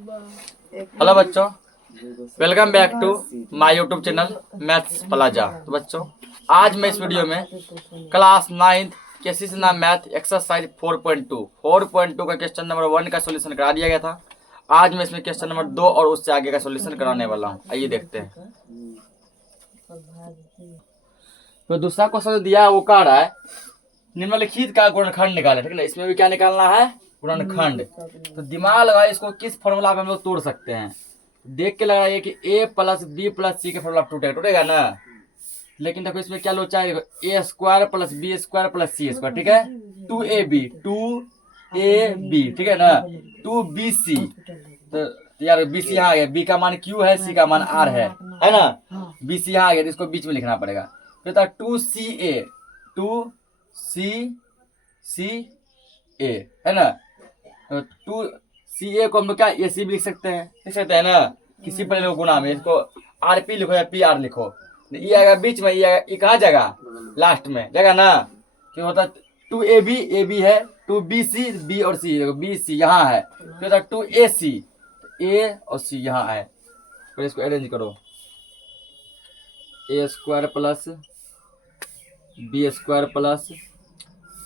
Hello बच्चों, welcome back to my YouTube channel maths plaza. तो बच्चों, आज मैं इस वीडियो में क्लास 9 के नाम मैथ एक्सरसाइज 4.2 का क्वेश्चन नंबर 1 का सॉल्यूशन करा दिया गया था। आज मैं इसमें क्वेश्चन नंबर 2 और उससे आगे का सॉल्यूशन कराने वाला हूँ। आइए देखते हैं। तो दूसरा क्वेश्चन जो दिया है वो कह रहा है निम्नलिखित का गुणनखंड निकाले। ठीक है ना, इसमें भी क्या निकालना है? गुणनखंड। तो दिमाग लगाए, इसको किस फॉर्मूला में हम लोग तोड़ सकते हैं। देख के लगा कि a प्लस बी प्लस सी के फॉर्मूला टूटेगा ना। लेकिन देखो इसमें क्या लोचा है, a square plus B square plus c square. ठीक है, 2ab, ठीक है ना, 2bc। तो यार bc यहाँ आ गया, b का मान q है, c का मान r है ना। bc यहाँ आ गया, तो इसको बीच में लिखना पड़ेगा। फिर था 2ca है ना। 2ca को हम लोग क्या ac भी लिख सकते हैं ना। किसी पर लोग गुना में इसको rp लिखो या pr लिखो। ये आएगा बीच में, ये कहाँ जाएगा? लास्ट में जाएगा ना। क्यों होता 2ab है, 2bc b और c, देखो bc यहाँ है, फिर 2ac a और c यहाँ है। फिर इसको अरेंज करो, a square plus B square plus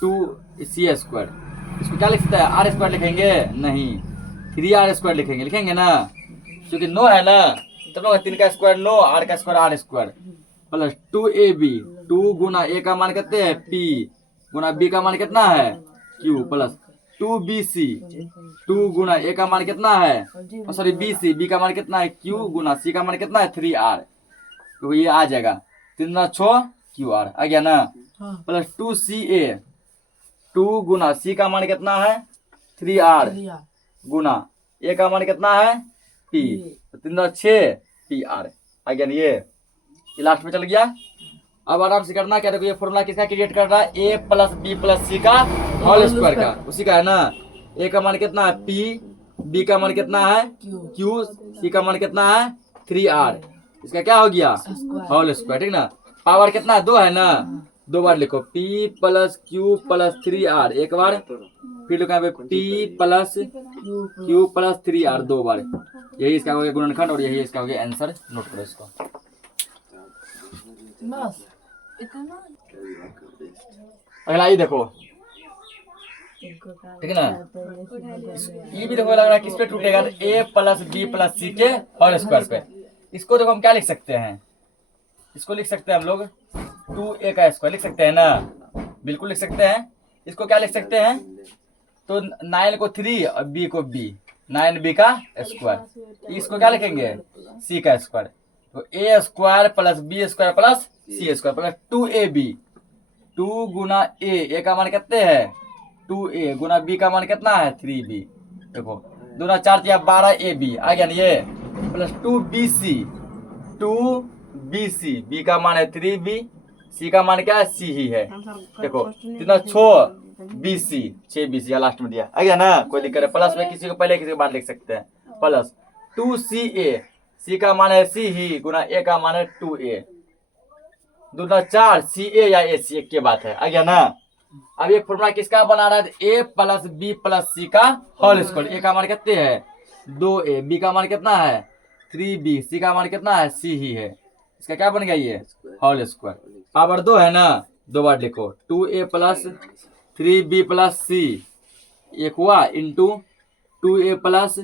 2c square. इसको क्या लिख सकता है? आर स्क्वायर लिखेंगे? नहीं, 3r स्क्वायर लिखेंगे ना, क्योंकि 9 है ना। तब 3 का स्क्वायर 9, r का square r square plus 2ab, 2 Guna a का मान कितने है p गुना b का मान कितना है q plus 2bc, 2 Guna a का मान कितना है, सॉरी bc, b का मान कितना है q गुना c का मान कितना है 3r। तो ये आ जाएगा 3×6 qr आ गया ना। प्लस 2ca, 2 गुना c का मान कितना है 3r गुना a का मान कितना है p, 3×6 pr आ गया ना। ये लास्ट में चल गया। अब आराम से करना क्या, देखो ये फॉर्मूला किसका क्रिएट कर रहा है? a प्लस बी प्लस सी का होल स्क्वायर का, उसी का है ना। a का मान कितना है p, b का मान कितना है q, c का मान कितना है 3r। इसका क्या हो गया? Whole square. ठीक ना, पावर कितना है? 2 है ना। 2 बार लिखो, p plus q plus 3r एक बार, फिर लिखा है p plus q plus 3r 2 बार। यही इसका हो गया गुणनखंड और यही इसका हो गया आंसर। नोट करो इसको। अगला ये देखो, ठीक है ना, ये भी देखो लग रहा है किस पे टूटेगा? a प्लस बी प्लस सी के होल स्क्वायर पे। इसको देखो हम क्या लिख सकते हैं? इसको लिख सकते हैं हम लोग 2a का स्क्वायर लिख सकते हैं ना, बिल्कुल लिख सकते हैं। इसको क्या लिख सकते हैं? तो 9 को 3 और b को b, 9b का स्क्वायर। इसको क्या लिखेंगे? c का स्क्वायर। तो a square plus b square plus c square plus 2ab, 2 Guna a का मान कितने है 2a गुना b का मान कितना है 3b। देखो 2 ना 4 या 12ab आ गया ना ये, प्लस 2bc, 2bc, b का मान है 3b, c का मान क्या है c ही है। देखो कितना 6bc, 6bc लास्ट में दिया आ गया ना। कोई दिक्कत है? प्लस में किसी को पहले किसी को बाद लिख सकते हैं। प्लस 2ca, c का मान है c ही गुना a का मान है 2a, 2 ना 4 ca या ac एक के बात है। आ गया ना। अब ये फॉर्मूला किसका बना रहा है? a प्लस बी प्लस सी का होल स्क्वायर। a का मान कितने है 2a, b का मान कितना है 3b, c का मान कितना है c ही है। इसका क्या बन गया? ये होल स्क्वायर। पावर 2 है ना, 2 बार लिखो, 2a plus 3b plus c एक हुआ into 2a plus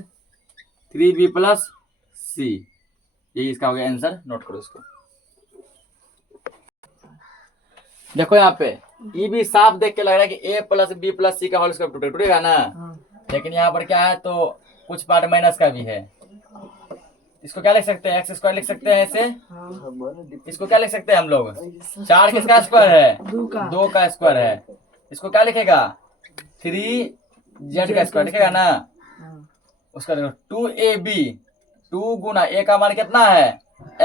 3b plus c। यही इसका हो गया आंसर। नोट करो इसको। देखो यहाँ पे ये भी साफ देख के लग रहा है कि a प्लस बी प्लस सी का होल स्क्वायर टूटेगा ना। लेकिन यहाँ पर क्या है, तो कुछ पार्ट माइनस का भी है। इसको क्या लिख सकते हैं? एक्स स्क्वायर लिख सकते हैं ऐसे। इसको क्या लिख सकते हैं हम लोग? 4 किसका स्क्वायर है? 2 का स्क्वायर है। इसको क्या लिखेगा? 3z का स्क्वायर लिखेगा ना। उसका देखो 2ab, 2 गुना a का मान कितना है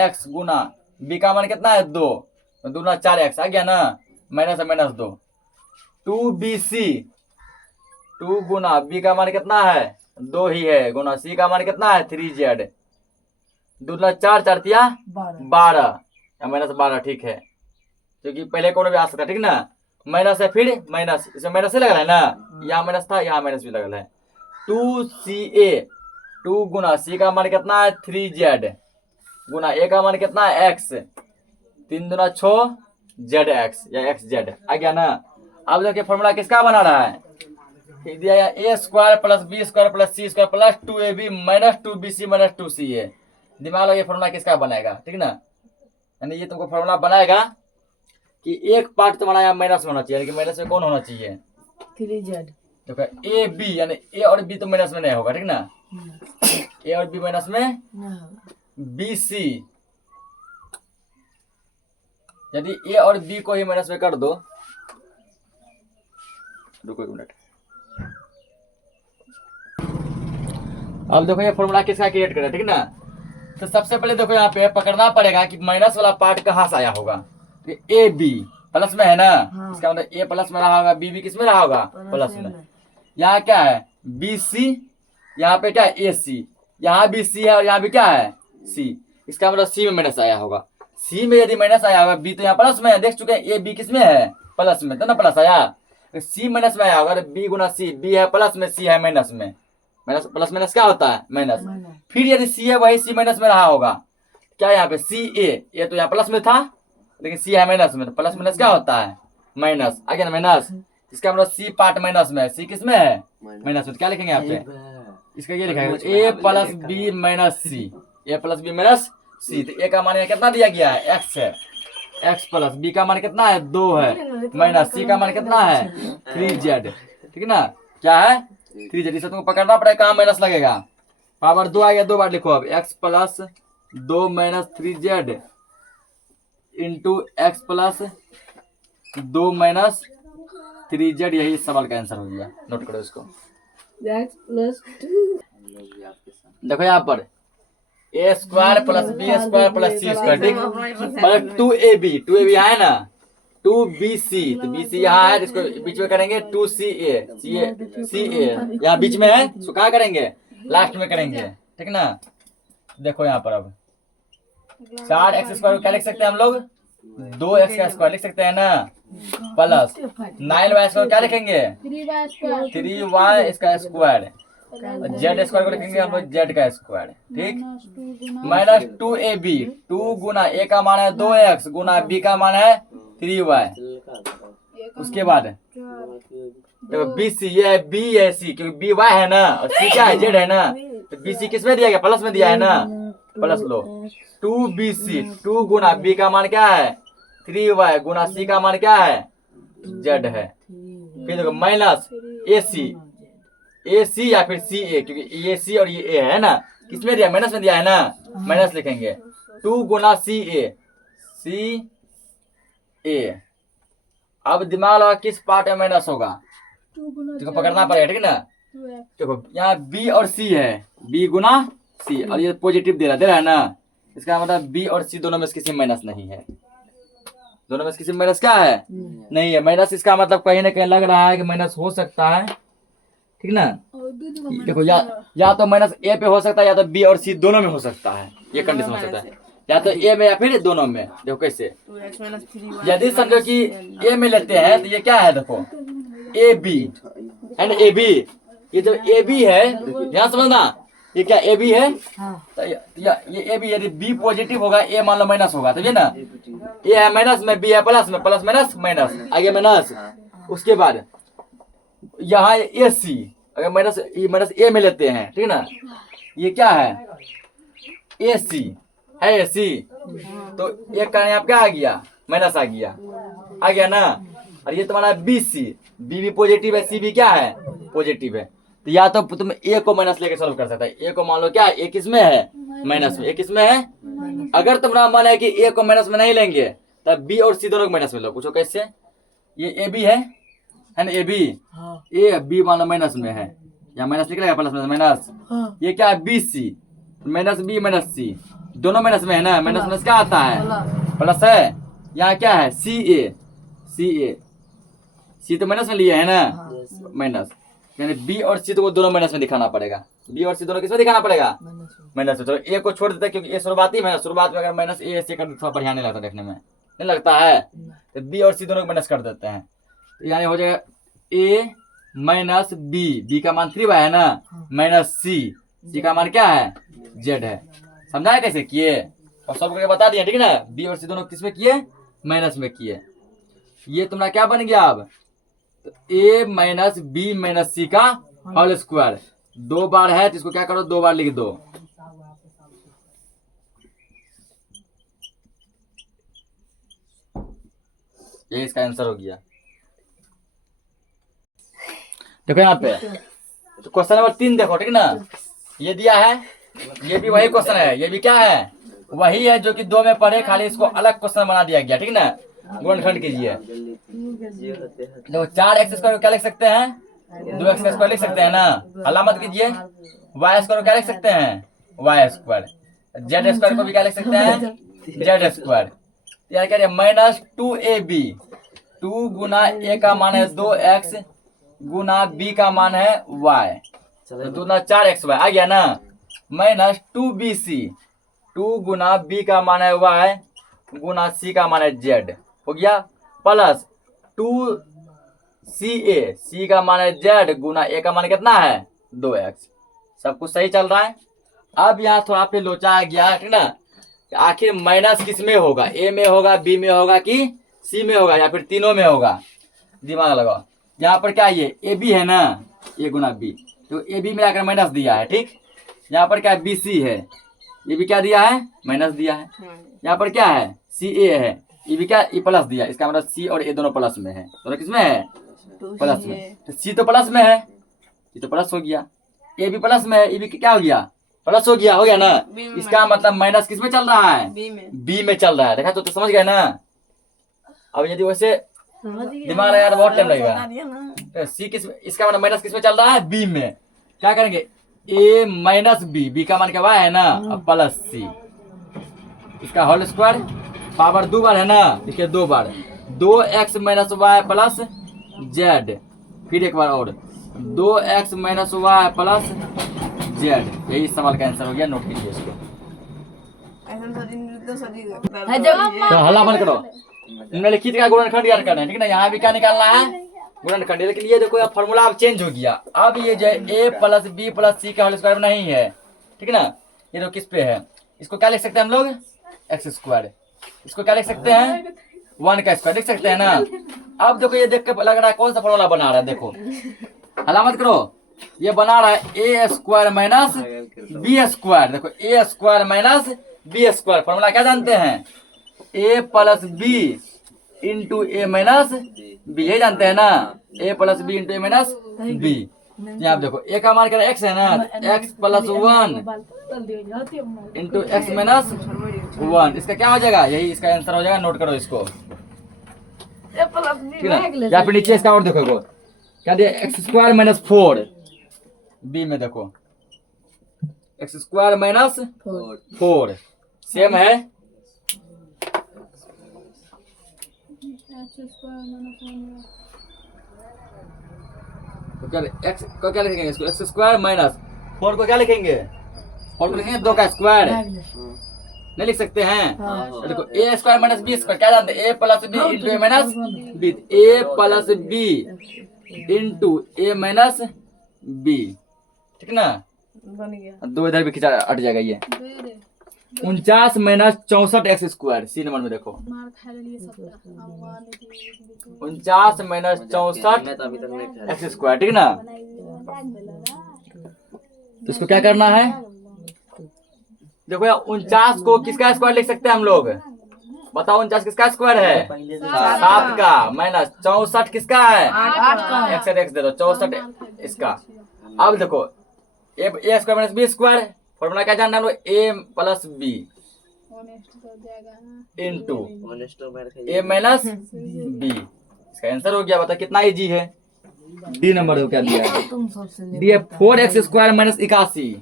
x गुना b का मान कितना है 2, 2 ना 4x आ गया ना, माइनस है माइनस 2। 2bc, 2 गुना b का मान कितना है 2 ही है गुना c का मान कितना है 3z, 2 ना 4 4 तिया 12 या माइनस 12। ठीक है, क्योंकि पहले कौन भी आ सकता है। ठीक ना, माइनस है फिर माइनस, इसमें माइनस ही लग रहा है ना, यहाँ माइनस था यहाँ माइनस भी लग रहा है। 2ca 2 गुना सी का मान कितना है 3z गुना ए का मान कितना है x, 3 दूना 6 zx या xz आ गया ना। अब देखिए फॉर्मूला किसका बना रहा है, दिया a square plus b square plus c square plus 2ab minus 2bc minus 2ca। दिमाग लगा ये फॉर्मूला किसका बनाएगा, ठीक ना। यानी ये तुमको फॉर्मूला बनाएगा कि एक पार्ट तुम्हारा यहाँ माइनस में होना चाहिए, यानी कि माइनस में कौन होना चाहिए 3z। देखो ए बी, यानी ए और बी तो माइनस में नहीं होगा, ठीक ना। ए और बी माइनस में, बी सी, यदि ए और बी को ही माइनस में कर दो, रुको 1 मिनट। अब देखो ये फॉर्मूला किसका क्रिएट करें, ठीक ना। तो सबसे पहले देखो यहाँ पे पकड़ना पड़ेगा कि माइनस वाला पार्ट कहाँ से आया होगा। ए बी प्लस में है ना, इसका मतलब ए प्लस में रहा होगा, बी भी किस में रहा होगा प्लस में। यहाँ क्या है बी सी, यहाँ पे क्या है ए सी, यहाँ भी सी है और यहाँ भी क्या है सी, इसका मतलब सी में माइनस आया होगा। सी में यदि माइनस आया होगा, बी तो यहाँ प्लस में है, देख चुके हैं ए बी किस में है प्लस में, तो ना प्लस आया। सी माइनस में आया होगा, बी गुना सी, बी है प्लस में, सी है माइनस में, माइनस प्लस माइनस क्या होता है माइनस। फिर यदि सी है वही सी माइनस में रहा होगा, क्या यहाँ पे सी ए तो यहाँ प्लस में था लेकिन सी है माइनस में, तो प्लस माइनस क्या होता है माइनस, आ गया ना माइनस। इसका मतलब सी पार्ट माइनस में है, सी किस में है माइनस में, तो क्या लिखेंगे यहाँ पे इसका ये लिखा है ए प्लस बी माइनस सी, ए प्लस बी माइनस सी। तो ए का मान कितना दिया गया है एक्स है, एक्स प्लस बी का मान कितना है 2 है माइनस सी का मान कितना है 3z, ठीक ना। क्या है 3z, इसे तुमको पकड़ना पड़ेगा कहाँ माइनस लगेगा। पावर 2 आ गया, 2 बार लिखो अब x plus 2 minus 3z into x plus 2 minus 3z, यही इस सवाल का आंसर हो गया। नोट करो इसको। x प्लस 2 देखो यहाँ पर a square plus B square plus c square, ठीक, मतलब 2ab यहाँ है ना, 2bc, तो bc यहाँ है, इसको बीच में करेंगे 2ca यहाँ बीच में है, इसको कहाँ करेंगे लास्ट में करेंगे, ठीक ना। देखो यहाँ पर अब 4x स्क्वायर क्या लिख सकते हैं हम लोग 2x का स्क्वायर लिख सकते हैं ना, प्लस 9y स्क्वायर क्या लिखेंगे 3y इसका स्क्वायर, जेड स्क्वायर को लिखेंगे हम लोग जेड का स्क्वायर, ठीक, माइनस 2ab, 2 गुना ए का मान है 2x गुना बी का मान है 3y। उसके बाद देखो बी सी, ये है बी है सी, क्योंकि बी वाई है ना और सी क्या है जेड है ना, तो बी सी किस में दिया गया प्लस में दिया है ना, प्लस लो 2bc, 2 गुना बी का मान क्या है 3y गुना सी का मान क्या है जेड है। फिर देखो माइनस ए सी या फिर सी ए, क्योंकि ये सी और ये ए है ना, किसमें दिया माइनस में दिया है ना, माइनस लिखेंगे 2 गुना सी ए। अब दिमाग लगा किस पार्ट में माइनस होगा, देखो पकड़ना पड़ेगा, ठीक है ना। देखो यहाँ बी और सी है, बी गुना सी, और ये पॉजिटिव दे रहा है ना, इसका मतलब बी और सी दोनों में से किसी में माइनस नहीं है, दोनों में से किसी में माइनस क्या है नहीं है माइनस। इसका मतलब कहीं ना कहीं लग रहा है कि माइनस हो सकता है, ठीक ना। देखो या तो माइनस ए पे हो सकता है, या तो बी और सी दोनों में हो सकता है, ये कंडीशन हो सकता है, या तो ए में या फिर दोनों में। देखो कैसे, यदि समझो कि ए में लेते हैं तो ये क्या है, देखो A B and A B, ये जो ए बी है यहाँ समझना, ये क्या ए बी है, तो ये ए बी, यदि बी पॉजिटिव होगा ए मान लो माइनस होगा, तो ये ना ए है माइनस में, बी है प्लस में, प्लस माइनस माइनस आगे माइनस। उसके बाद यहाँ ए सी, अगर माइनस ए में लेते हैं, ठीक है ना, ये क्या है ए सी है, ए सी, तो एक का यहाँ क्या आ गया माइनस आ गया ना। और ये तुम्हारा बी सी, बी भी पॉजिटिव है, सी भी क्या है पॉजिटिव है, तो या तो तुम ए को माइनस लेके सॉल्व कर सकता है। ए को मान लो क्या ए किस में है माइनस में, ए किस में है, अगर तुम्हारा मन है कि ए को माइनस में नहीं लेंगे तब बी और सी दोनों को माइनस में लो। पूछो कैसे, ये ए बी है ना, ए बी, ए बी मान लो माइनस में है, या माइनस निकलेगा प्लस में माइनस, ये क्या है b c, minus b minus c दोनों माइनस में है ना, माइनस माइनस क्या आता है प्लस है। यहाँ क्या है सी ए, सी तो माइनस में लिया है ना माइनस, यानी बी और सी तो दोनों माइनस में दिखाना पड़ेगा, बी और सी दोनों किसमें दिखाना पड़ेगा माइनस में। तो ए को छोड़ देते हैं क्योंकि ए शुरुआती में, शुरुआत में अगर माइनस ए से कर थोड़ा बढ़िया नहीं लगता देखने में, नहीं लगता है, तो बी और सी दोनों को माइनस कर देते हैं, तो यानी हो जाएगा ए माइनस बी, बी का मान 3y है ना, माइनस सी, सी का मान क्या है, जेड है। समझा है कैसे किए, और सब करके बता दिया, ठीक है ना। बी और सी दोनों किस में किए, माइनस में किए। ये तुम्हारा क्या बन गया अब, तो ए माइनस बी माइनस सी का होल स्क्वायर। 2 बार है तो इसको क्या करो, 2 बार लिख दो। ये इसका आंसर हो गया। देखो यहाँ पे तो क्वेश्चन नंबर 3 देखो, ठीक ना। ये दिया है, ये भी वही क्वेश्चन है, ये भी क्या है, वही है जो कि 2 में पढ़े, खाली इसको अलग क्वेश्चन बना दिया गया, ठीक ना। गुणनखंड कीजिए। देखो 4x स्क्वायर को क्या लिख सकते हैं, 2x का स्क्वायर लिख सकते हैं ना। अलामत कीजिए। y स्क्वायर को क्या लिख सकते हैं, y स्क्वायर। z स्क्वायर को भी क्या लिख सकते हैं, z स्क्वायर। यार क्या माइनस 2ab, 2 गुना a का मान है 2x गुना b का मान है y, तो 2 गुना 4xy आ गया ना। माइनस 2bc, 2 गुना b का मान है y गुना c का मान है z हो गया, प्लस 2ca, c का मान है z गुना a का मान कितना है 2x। सब कुछ सही चल रहा है। अब यहाँ थोड़ा पे लोचा आ गया, ठीक ना। आखिर माइनस किस में होगा, ए में होगा, बी में होगा कि सी में होगा, या फिर तीनों में होगा। दिमाग लगाओ। यहाँ पर क्या ये ए बी है ना, ए गुना बी, तो ए बी मिलाकर माइनस दिया है, ठीक। यहाँ पर क्या है, बी सी है, ये भी क्या दिया है, माइनस दिया है। यहाँ पर क्या है, सी ए है, ये भी क्या, ए प्लस दिया। इसका मतलब सी और ए दोनों प्लस में है, दोनों किस में है, प्लस में। तो सी तो प्लस में है, ये तो प्लस हो गया। ए भी प्लस में है, ये भी क्या हो गया, प्लस हो गया ना। इसका मतलब माइनस किस में चल रहा है, बी में चल रहा है। देखा तो समझ गए ना। अब यदि वैसे दिमाग लगा तो बहुत टाइम लगेगा। तो सी किस, इसका मतलब माइनस किस में चल रहा है, बी में। क्या करेंगे, ए माइनस बी, बी का मान क्या वाई है ना, अब प्लस सी, इसका होल स्क्वायर, पावर 2 बार है ना, इसके 2 बार, 2x minus Y plus Z, फिर एक बार और 2x minus Y plus Z. यही सवाल का आंसर हो गया, नोट कीजिए इसको। तो हल्ला बंद करो। निम्नलिखित का गुणनखंड याद करना है, ठीक है ना। यहाँ भी क्या निकालना है, गुणनखंड। लेकिन ये देखो, फॉर्मूला अब चेंज हो गया। अब ये जो ए प्लस बी प्लस सी का होल स्क्वायर नहीं है, ठीक है ना। ये तो किस पे है, इसको क्या लिख सकते हैं हम लोग, एक्स स्क्वायर। इसको क्या लिख सकते हैं, 1 का स्क्वायर लिख सकते हैं ना। अब देखो ये देख के लग रहा है कौन सा फॉर्मूला बना रहा है, देखो अलामत करो। ये बना रहा है a square minus b square. देखो a square minus b square, formula क्या जानते हैं, a plus B into A minus b, यही जानते हैं ना, a plus B into A minus b. यहाँ देखो ए का मान क्या एक्स है ना, x plus 1 into x minus 1, इसका क्या हो जाएगा, यही इसका आंसर हो जाएगा। नोट करो इसको, ठीक है। या फिर नीचे इसका और देखो क्या दिया, एक्स स्क्वायर माइनस 4, बी में देखो एक्स स्क्वायर माइनस 4 सेम है। तो क्या एक्स को क्या लिखेंगे, इसको एक्स स्क्वायर माइनस 4 को क्या लिखेंगे, 4 को लिखेंगे 2 का स्क्वायर, नहीं लिख सकते हैं। तो देखो a square minus b square क्या जानते हैं, a plus B into A minus B, A plus B into A minus B, ठीक ना। बन गया। 2 इधर भी खिंचा हट जाएगा। ये 49 minus 64 X square, C number में देखो 49 माइनस 64 एक्स स्क्वायर, ठीक ना। तो इसको क्या करना है, देखो यार 49 को किसका स्क्वायर लिख सकते हैं हम लोग, बताओ 49 किसका स्क्वायर है, 7 का, माइनस 64 किसका है, 8 का, एक्स दे दो 64 इसका। अब देखो a square minus b square, formula क्या जानना है हम लोग, a plus B into A minus b, इसका आंसर हो गया। बता कितना इजी है। डी नंबर को क्या दिया है, दिया 4x square minus 81,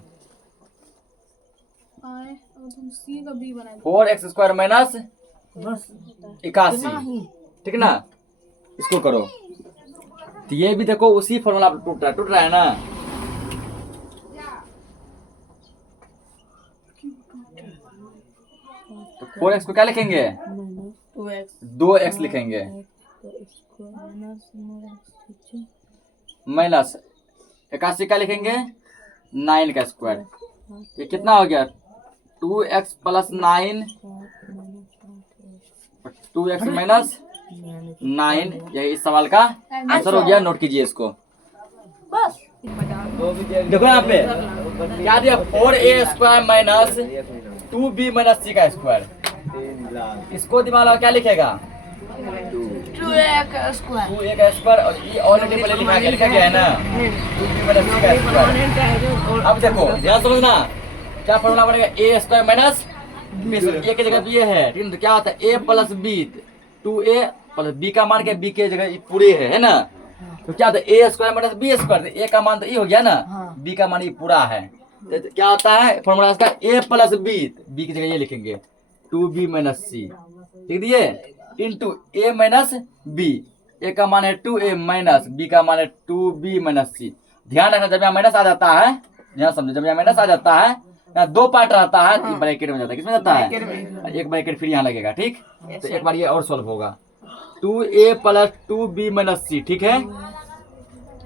4x square minus 81, ठीक ना। इसको करो तो ये भी देखो उसी फॉर्मूला पर टूट रहा है ना। तो 4x को क्या लिखेंगे, 2x लिखेंगे, माइनस 81 क्या लिखेंगे, 9 का स्क्वायर, ये कितना हो गया 2x प्लस 9 2x माइनस 9, यही इस सवाल का आंसर हो गया। नोट कीजिए इसको। देखो यहाँ पे क्या दिया 4a square minus 2b minus c का स्क्वायर। इसको दिमाग लगा क्या लिखेगा 2a का स्क्वायर 2a का स्क्वायर, और ये ऑलरेडी पहले लिखा गया है ना 2b माइनस c का स्क्वायर। अब देखो ध्यान समझना क्या फॉर्मूला बनेगा a square minus b square, a की जगह तो ये है, ठीक है, तो क्या होता है a plus b, 2a plus b का मान के b के जगह पूरे है ना, तो क्या होता है a square minus b square, a का मान तो ये हो गया ना, b का मान ये पूरा है, तो क्या होता है फॉर्मूला इसका a प्लस b, b की जगह ये लिखेंगे 2b माइनस c, लिख दिए, into a minus b, a का मान है 2a माइनस b का मान है 2b माइनस c। ध्यान रखना जब यहाँ माइनस आ जाता है, ध्यान समझो, जब यहाँ माइनस आ जाता है यहाँ दो पार्ट रहता है, तो ब्रैकेट में जाता है, किसमें जाता है, एक ब्रैकेट फिर यहाँ लगेगा, ठीक, तो एक बार ये और सॉल्व होगा 2a plus 2b minus c, ठीक है।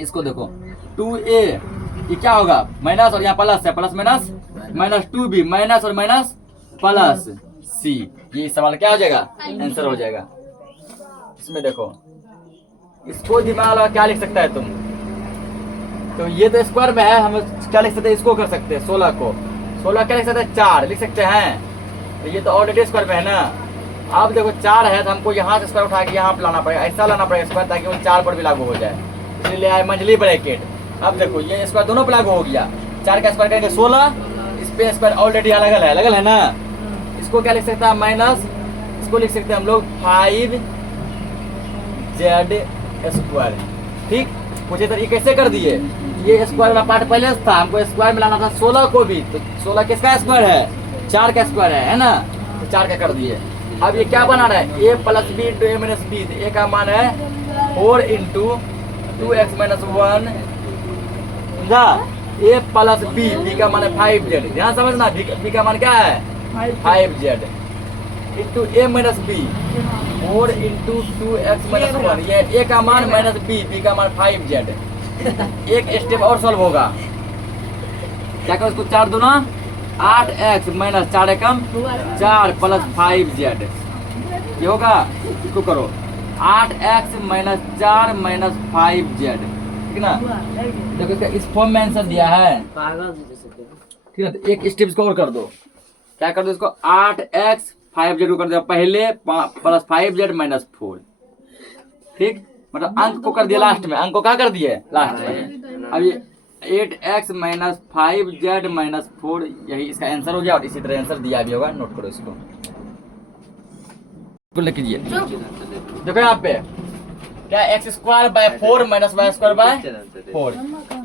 इसको देखो 2a ये क्या होगा माइनस और यहाँ प्लस है, plus minus minus 2b minus और माइनस प्लस c, ये सवाल क्या हो जाएगा आंसर हो जाएगा। इसमें देखो इसको दिमाग लगा क्या लिख सकता है तुम, तो ये तो स्क्वायर में है, हम क्या लिख सकते हैं, इसको कर सकते हैं 16 को, 16 क्या लिख सकते हैं 4 लिख सकते हैं, तो ये तो ऑलरेडी स्क्वायर में है ना। अब देखो 4 है तो हमको यहाँ से स्क्वायर उठा के यहाँ पे लाना पड़ेगा, ऐसा लाना पड़ेगा स्क्वायर ताकि वो 4 पर भी लागू हो जाए, इसलिए आए मंझली ब्रैकेट। अब देखो ये स्क्वायर दोनों पे लागू हो गया, 4 का स्क्वायर करेंगे 16, इस पे स्क्वायर ऑलरेडी अलग है ना, इसको क्या लिख सकते हैं माइनस, इसको लिख सकते हैं हम लोग 5z स्क्वायर, ठीक। कुछ इधर ये कैसे कर दिए, ये स्क्वायर वाला पार्ट पहले था, हमको स्क्वायर में लाना था 16 को भी, तो 16 किसका स्क्वायर है 4 का स्क्वायर है ना, तो 4 का कर दिए। अब ये क्या बना रहा है a plus B into A minus B, ए का मान है 4 इंटू 2x माइनस 1, समझा, a प्लस बी, बी का मान है 5z, ध्यान समझना, बी का मान क्या है 5z इंटू ए minus b 4 into 2x minus 1, ये a का मान माइनस बी का मान 5z। एक स्टेप और सॉल्व होगा, क्या करो इसको 4 दूना 8x माइनस 4 एकम 4 प्लस 5z, ये होगा, इसको करो 8x माइनस 4 माइनस 5z, ठीक ना। देखो इसका इस फॉर्म में आंसर दिया है, ठीक है, तो एक स्टेप इसको और कर दो, क्या कर दो इसको 8x 5z को कर दिया पहले प्लस 5z माइनस 4, ठीक, मतलब अंक को कर दिया लास्ट में, अंक को क्या कर दिए लास्ट में। अब ये 8x माइनस 5z माइनस 4, यही इसका आंसर हो गया, और इसी तरह आंसर दिया भी होगा, नोट करो इसको लिख कीजिए। देखो यहाँ पे क्या x square by 4 minus y square by 4,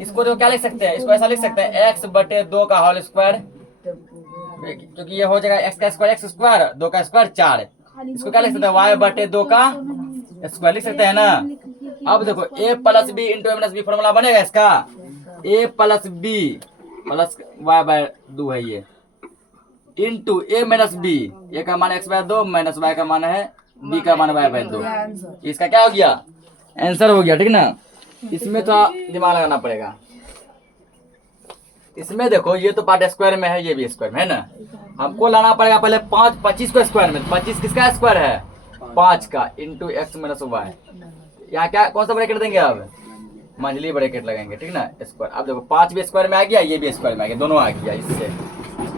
इसको देखो क्या लिख सकते हैं, इसको ऐसा लिख सकते हैं x बटे 2 का होल स्क्वायर, क्योंकि ये हो जाएगा x का स्क्वायर x स्क्वायर 2 का स्क्वायर 4, इसको क्या लिख सकते हैं y बटे 2 का स्क्वायर लिख सकते हैं ना। अब देखो a plus B into A minus B formula बनेगा इसका, a plus B plus y by 2 है ये, इंटू ए माइनस बी, ए का मान x बाय 2 माइनस y का मान है b का मान y बाय 2, इसका क्या हो गया आंसर हो गया, ठीक ना। इसमें तो दिमाग लगाना पड़ेगा, इसमें देखो ये तो पार्ट स्क्वायर में है, ये भी स्क्वायर में है ना, हमको लाना पड़ेगा पहले 25 को स्क्वायर में, 25 किसका स्क्वायर है 5 का, इंटू एक्स माइनस वाई, यहाँ क्या कौन सा ब्रैकेट देंगे, अब मंझली ब्रैकेट लगाएंगे, ठीक ना, स्क्वायर। अब देखो 5 भी स्क्वायर में आ गया, ये भी स्क्वायर में आ गया, दोनों आ गया इससे,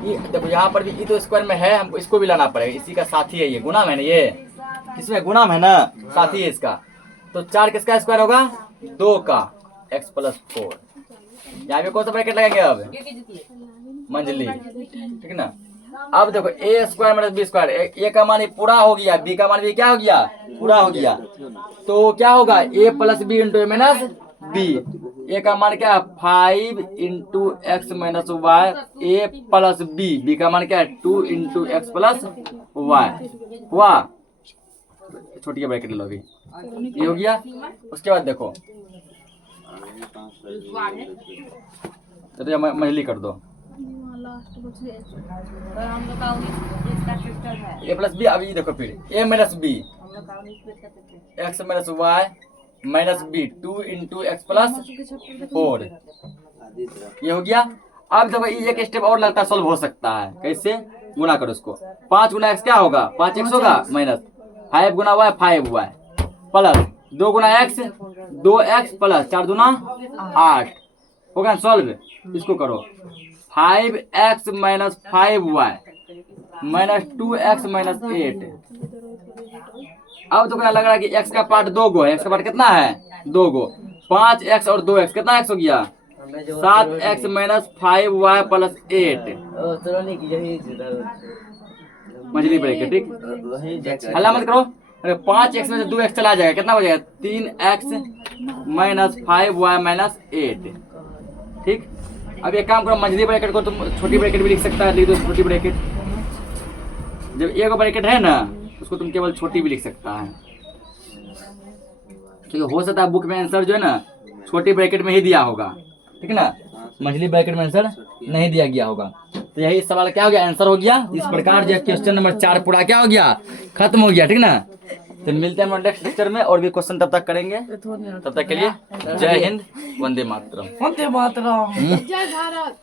ये देखो यहाँ पर भी ये तो स्क्वायर में है, हमको इसको भी लाना पड़ेगा, इसी का साथी है, ये गुणाम है ना, ये इसमें गुणाम है ना, साथी है इसका, तो 4 किसका स्क्वायर होगा 2 का x प्लस 4, यहाँ पे कौन सा ब्रैकेट लगाएंगे अब मंझली, ठीक ना। अब देखो a square minus b square, a का मान पूरा हो गया, बी का मान भी क्या हो गया पूरा हो गया, तो क्या होगा a plus B into A minus B, ए का मान क्या है 5 into x minus y, a plus b, b का मान क्या है 2 इंटू एक्स प्लस वाई, हुआ, छोटी ब्रैकेट लो अभी, ये हो गया। उसके बाद देखो तो महिली कर दो ए प्लस बी, अभी देखो फिर a minus b x minus y minus b 2 into x plus 4, ये हो गया। अब देखो ये एक स्टेप और लगता है सॉल्व हो सकता है। कैसे? गुना करो इसको। 5 गुना x क्या होगा? 5x होगा माइनस 5 गुना y 5y प्लस 2 गुना x 2x प्लस 4 दूना 8 होगा ना सॉल्व। इसको करो 5x minus 5y minus 2x minus 8। अब तो क्या लग रहा है कि x का पार्ट 2 गो है। x का पार्ट कितना है? 2 गो। 5x और 2x कितना x हो गया? 7x माइनस 5y प्लस 8 मछली ब्रैकेट। ठीक, हल्ला मत करो। अरे 5x में से 2x चला जाएगा, कितना हो जाएगा? 3x minus 5y minus 8। ठीक, अब एक काम करो, मछली ब्रैकेट को तुम छोटी ब्रैकेट भी लिख सकता है। लिख दो छोटी ब्रैकेट। जब एक ब्रैकेट है ना उसको तुम केवल छोटी भी लिख सकता है, क्योंकि हो सकता है बुक में आंसर जो है ना छोटी ब्रैकेट में ही दिया होगा। ठीक है ना, मछली ब्रैकेट में आंसर नहीं दिया गया होगा। तो यही सवाल क्या हो गया? आंसर हो गया। इस प्रकार जो क्वेश्चन नंबर 4 पूरा क्या हो गया? खत्म हो गया। ठीक ना, तो मिलते हैं नेक्स्ट लेक्चर में और भी क्वेश्चन तब तक करेंगे। तब तक के लिए जय हिंद, वंदे मातरम। वंदे मातरम। जय भारत।